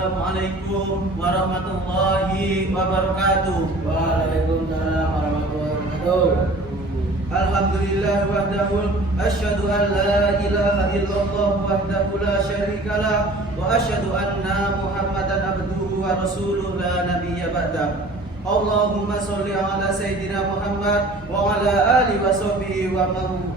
Assalamualaikum warahmatullahi wabarakatuh. Waalaikumsalam warahmatullahi wabarakatuh. Alhamdulillah wahdahu asyhadu an la ilaha illallah wahdahu la syarikalah wa asyhadu anna Muhammadan abduhu wa rasuluh la nabiyya ba'da. Allahumma sholli ala sayyidina Muhammad wa ala alihi wa sahbihi wa man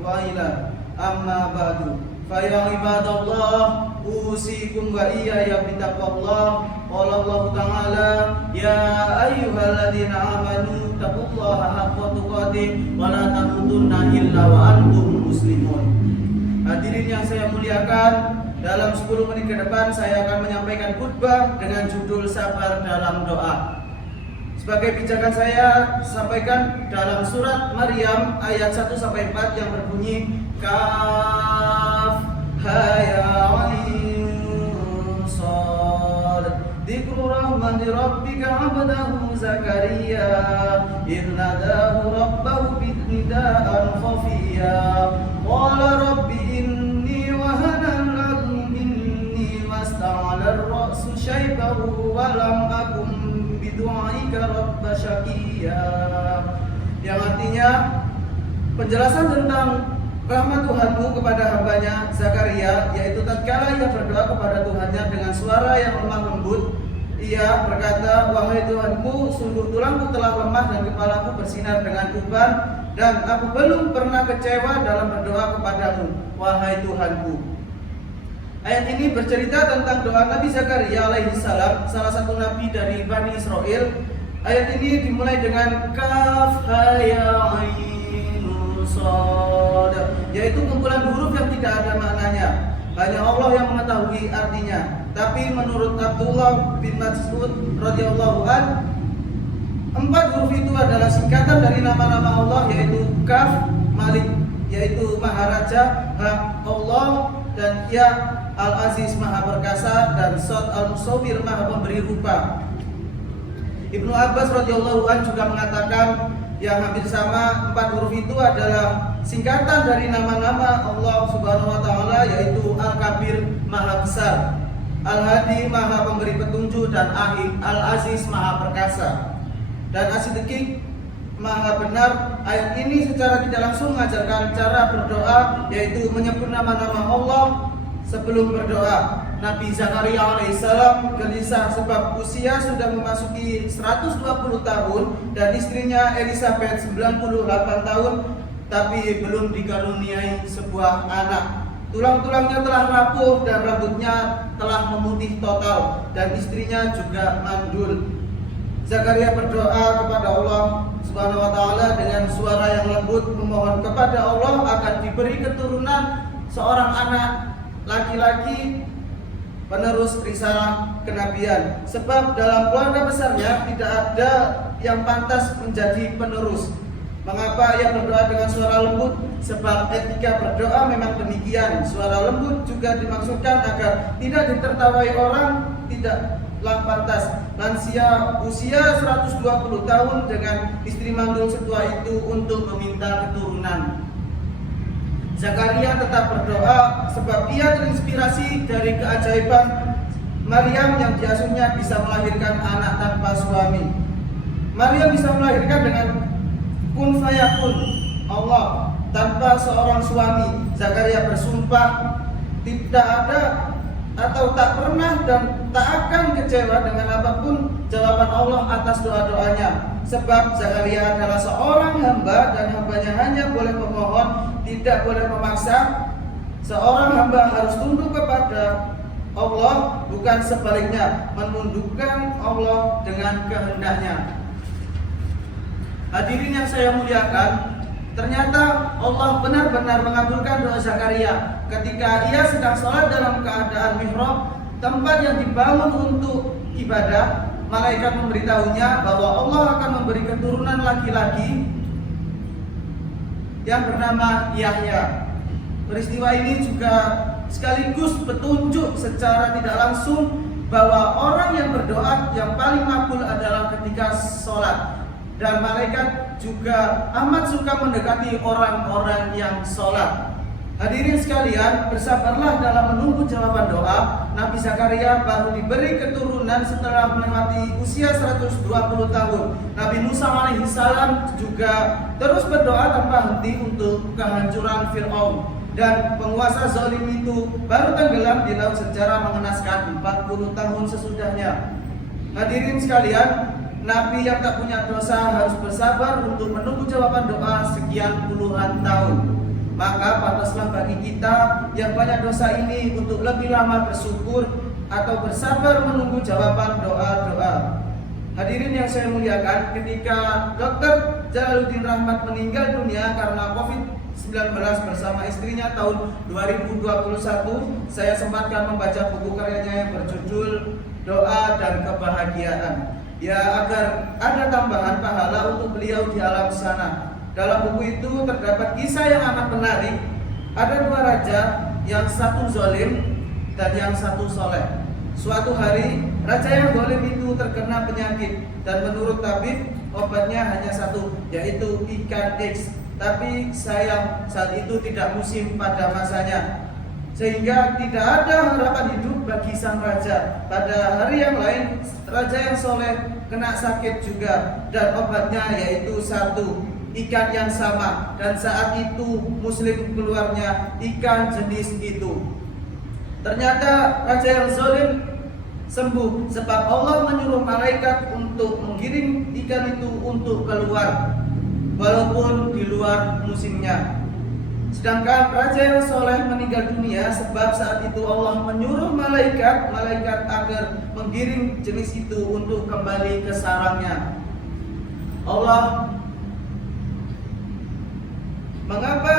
wa ila amma ba'du. Fa ya ibadallah usikum wa iyaya bittaqwallah. Qala Allah ta'ala ya ayyuhalladzina amanu taqullaha haqqa tuqatih wa la tamutunna illa wa antum muslimun. Hadirin yang saya muliakan, dalam 10 menit ke depan saya akan menyampaikan khutbah dengan judul Sabar dalam Doa. Sebagai pijakan saya sampaikan dalam surat Maryam ayat 1 sampai 4 yang berbunyi Kaf ha ya ain shad. Dzikru rahmati rabbika 'abdahu Zakaria idh nadahu rabbahu bidnidaan khafiyya qala rabbi inni wahana al-'azmu minni wasta'ala ar-ra'su shayban wa lam akun bidu'aika rabba syaqiyya, yang artinya penjelasan tentang rahmat Tuhanmu kepada hambanya Zakaria, yaitu tatkala ia berdoa kepada Tuhannya dengan suara yang lemah lembut, ia berkata, wahai Tuhanku, sungguh tulangku telah lemah dan kepalaku bersinar dengan uban, dan aku belum pernah kecewa dalam berdoa kepadamu, wahai Tuhanku. Ayat ini bercerita tentang doa Nabi Zakaria alaihissalam, salah satu nabi dari Bani Israel. Ayat ini dimulai dengan Kaf ha ya ain shad, yaitu kumpulan huruf yang tidak ada maknanya. Hanya Allah yang mengetahui artinya. Tapi menurut Abdullah bin Mas'ud radhiyallahu an, 4 huruf itu adalah singkatan dari nama-nama Allah, yaitu Kaf Malik, yaitu Maharaja, Ha Allah, dan Ya Al-Aziz Maha Perkasa, dan Shad Al-Musawwir Maha Pemberi Rupa. Ibnu Abbas radhiyallahu an juga mengatakan yang hampir sama, 4 huruf itu adalah singkatan dari nama-nama Allah Subhanahu wa taala, yaitu Al-Kabir Maha Besar, Al-Hadi Maha Pemberi Petunjuk, dan Al-Aziz Maha Perkasa, dan As-Siddiq Maha Benar. Ayat ini secara tidak langsung mengajarkan cara berdoa, yaitu menyebut nama-nama Allah sebelum berdoa. Nabi Zakaria alaihissalam gelisah sebab usia sudah memasuki 120 tahun dan istrinya Elizabeth 98 tahun, tapi belum dikaruniai sebuah anak. Tulang-tulangnya telah rapuh dan rambutnya telah memutih total, dan istrinya juga mandul. Zakaria berdoa kepada Allah Subhanahu wa taala dengan suara yang lembut, memohon kepada Allah agar diberi keturunan seorang anak laki-laki penerus risalah kenabian, sebab dalam keluarga besarnya tidak ada yang pantas menjadi penerus. Mengapa ia berdoa dengan suara lembut? Sebab etika berdoa memang demikian. Suara lembut juga dimaksudkan agar tidak ditertawai orang, tidaklah pantas lansia usia 120 tahun dengan istri mandul setua itu untuk meminta keturunan. Zakaria tetap berdoa sebab ia terinspirasi dari keajaiban Maryam yang diasuhnya bisa melahirkan anak tanpa suami. Maryam bisa melahirkan dengan kun fayakun Allah tanpa seorang suami. Zakaria bersumpah tidak ada atau tak pernah dan tak akan kecewa dengan apapun jawaban Allah atas doa-doanya. Sebab Zakaria adalah seorang hamba dan hambanya hanya boleh memohon, tidak boleh memaksa. Seorang hamba harus tunduk kepada Allah, bukan sebaliknya, menundukkan Allah dengan kehendaknya. Hadirin yang saya muliakan, ternyata Allah benar-benar mengabulkan doa Zakaria ketika ia sedang sholat dalam keadaan mihrab, tempat yang dibangun untuk ibadah. Malaikat memberitahunya bahwa Allah akan memberi keturunan laki-laki yang bernama Yahya. Peristiwa ini juga sekaligus petunjuk secara tidak langsung bahwa orang yang berdoa yang paling makbul adalah ketika sholat. Dan malaikat juga amat suka mendekati orang-orang yang sholat. Hadirin sekalian, bersabarlah dalam menunggu jawaban doa. Nabi Zakaria baru diberi keturunan setelah melewati usia 120 tahun. Nabi Musa alaihissalam juga terus berdoa tanpa henti untuk kehancuran Fir'aun. Dan penguasa zalim itu baru tenggelam di laut sejarah mengenaskan 40 tahun sesudahnya. Hadirin sekalian, Nabi yang tak punya dosa harus bersabar untuk menunggu jawaban doa sekian puluhan tahun. Maka pantaslah bagi kita yang banyak dosa ini untuk lebih lama bersyukur atau bersabar menunggu jawaban doa-doa. Hadirin yang saya muliakan, ketika Dr. Jalaluddin Rahmat meninggal dunia karena COVID-19 bersama istrinya tahun 2021, saya sempatkan membaca buku karyanya yang berjudul Doa dan Kebahagiaan. Ya, agar ada tambahan pahala untuk beliau di alam sana. Dalam buku itu terdapat kisah yang amat menarik. Ada dua raja, yang satu zalim dan yang satu soleh. Suatu hari, raja yang zalim itu terkena penyakit dan menurut tabib obatnya hanya satu, yaitu ikan X. Tapi sayang saat itu tidak musim pada masanya, sehingga tidak ada harapan hidup bagi sang raja. Pada hari yang lain, raja yang soleh kena sakit juga dan obatnya yaitu satu, ikan yang sama, dan saat itu muslim keluarnya ikan jenis itu. Ternyata raja yang zalim sembuh sebab Allah menyuruh malaikat untuk mengirim ikan itu untuk keluar walaupun di luar musimnya. Sedangkan raja yang soleh meninggal dunia sebab saat itu Allah menyuruh malaikat agar mengirim jenis itu untuk kembali ke sarangnya. Mengapa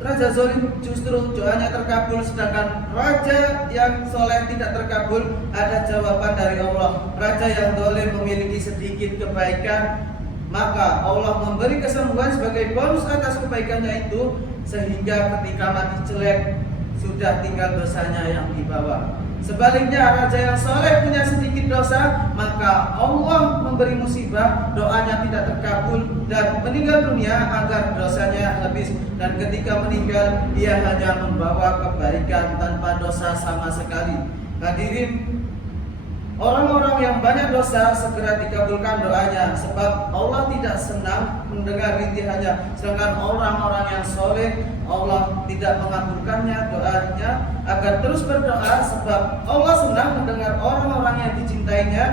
raja zalim justru doanya terkabul sedangkan raja yang soleh tidak terkabul? Ada jawaban dari Allah. Raja yang zalim memiliki sedikit kebaikan, maka Allah memberi kesembuhan sebagai bonus atas kebaikannya itu, sehingga ketika mati jelek sudah tinggal dosanya yang dibawa. Sebaliknya raja yang soleh punya sedikit dosa, maka Allah memberi musibah, doanya tidak terkabul dan meninggal dunia agar dosanya habis. Dan ketika meninggal dia hanya membawa kebaikan tanpa dosa sama sekali. Hadirin, orang-orang yang banyak dosa segera dikabulkan doanya sebab Allah tidak senang mendengar rintihannya. Sedangkan orang-orang yang soleh, Allah tidak mengabulkannya doanya agar terus berdoa sebab Allah senang mendengar orang-orang yang dicintainya.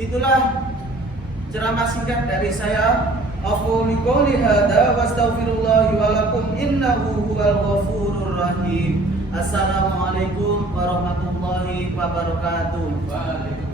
Itulah ceramah singkat dari saya. Aqulu qouli hadza wa astaghfirullahi wa lakum innahu huwal ghafurur rahim. Assalamualaikum warahmatullahi wabarakatuh.